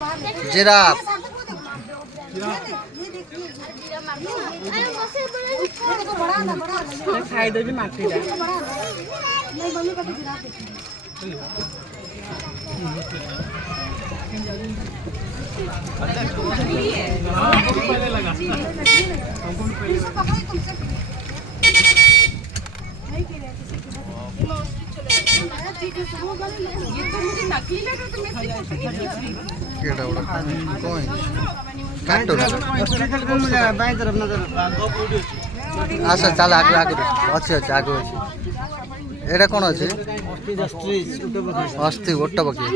giraffe खाई दे भी माटी আচ্ছা চাল আগে আগে আছে আছে আগে আছে এটা কোন আছে অস্থি ওট্টা বাকি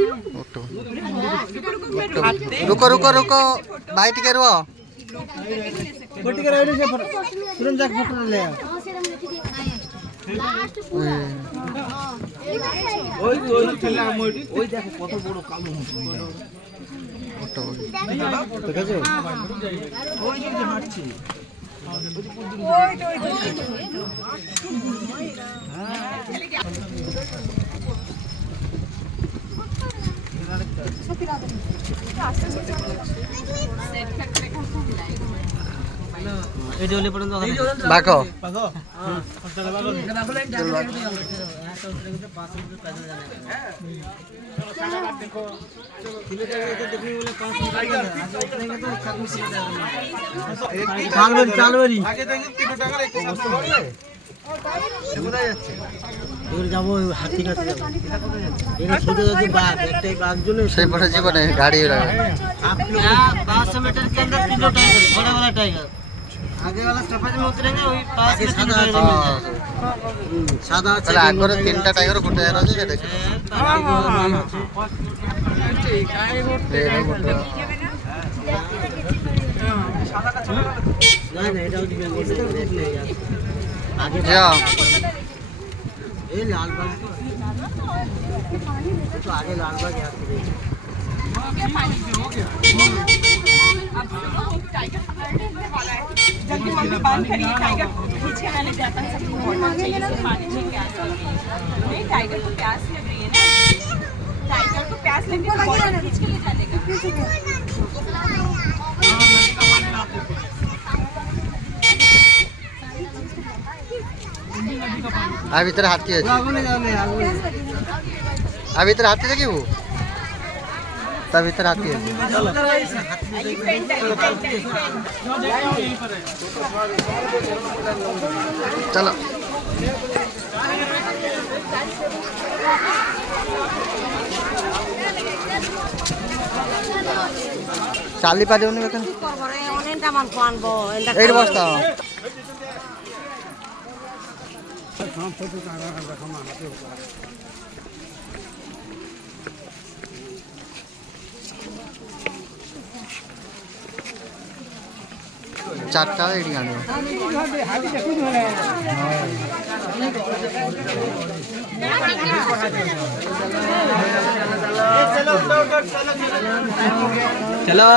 रुको रुको रुको भाई टिके रुको टिके रहो से तुरंत जाके फोटो ले ওই ওই খেলা ওই দেখো কত বড় কালো ওট্টা বাকি ঠিক আছে ওই যে হাঁটছে बाको जीवन गाड़ी 500 मीटर के अंदर 3 टाइगर बड़ा वाला टाइगर आगे वाला स्टॉपेज में उतरेंगे वही पास में सादा তাহলে আগরে তিনটা টাইগার গোটে এর আছে দেখো नहीं नहीं এটা হচ্ছে বেঙ্গল आगे যা ये लाल बाग तो आगे लाल बाग याद करिए जल्दी मम्मी बांध करिए टाइगर पीछे मैंने जाता है सबको होना चाहिए तो पानी में प्यास नहीं टाइगर को प्यास लग रही है ना टाइगर को प्यास लग रही है खींच के ले जानेगा आ भीतर हाथी আছে आ भीतर हाथी देखिबू ता भीतर हाथी আছে चलो চালি পারিবনি বেতন অনেকটা মান আনবো এই বস্তা চারটা এড়ি আনো चलो